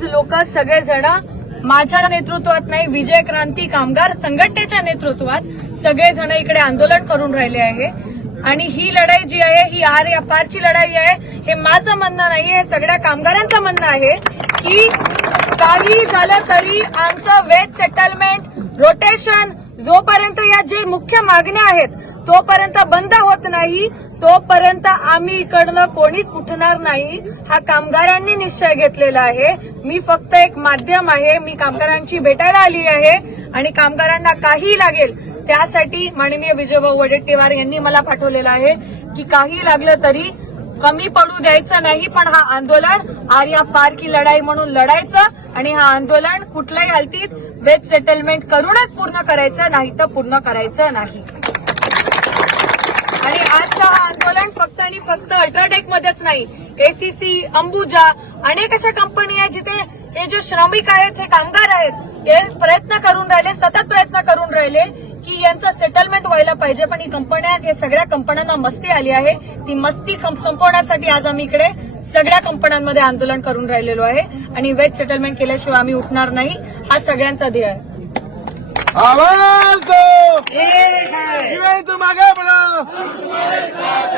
आज लोक सगळेजण माझ्या नेतृत्वात नाही विजय क्रांती कामगार संघटनेच्या नेतृत्वात सगळेजण इकडे आंदोलन करून राहिले आहे. आणि ही लढाई जी आहे ही आर या पारची लढाई आहे हे माझं म्हणणं नाही हे सगळ्या कामगारांचं म्हणणं आहे की काही झालं तरी आमचं वेज सेटलमेंट रोटेशन जोपर्यंत या जे मुख्य मागण्या आहेत तोपर्यंत बंद होत नाही. तोपर्यंत आम्ही इकडनं कोणीच उठणार नाही. हा कामगारांनी निश्चय घेतलेला आहे. मी फक्त एक माध्यम आहे. मी कामगारांची भेटायला आली आहे आणि कामगारांना काही लागेल त्यासाठी माननीय विजयभाऊ वडेट्टीवार यांनी मला पाठवलेलं आहे की काही लागलं तरी कमी पडू द्यायचं नाही पण हा आंदोलन आर्या पार की लढाई म्हणून लढायचं आणि हा आंदोलन कुठल्याही हालतीत वेज सेटलमेंट करूनच पूर्ण करायचं नाही तर पूर्ण करायचं नाही. आणि आजचं हा आंदोलन फक्त आणि फक्त अल्ट्राटेक मध्येच नाही. एसीसी अंबुजा अनेक अशा कंपनी आहेत जिथे हे जे श्रमिक आहेत हे कामगार आहेत हे प्रयत्न करून राहिले सतत प्रयत्न करून राहिले की यांचं सेटलमेंट व्हायला पाहिजे. पण ही कंपन्या हे सगळ्या कंपन्यांना मस्ती आली आहे. ती मस्ती संपवण्यासाठी आज आम्ही इकडे सगळ्या कंपन्यांमध्ये आंदोलन करून राहिलेलो आहे. आणि वेज सेटलमेंट केल्याशिवाय आम्ही उठणार नाही. हा सगळ्यांचा ध्येय आहे. नाही दो मागे तुम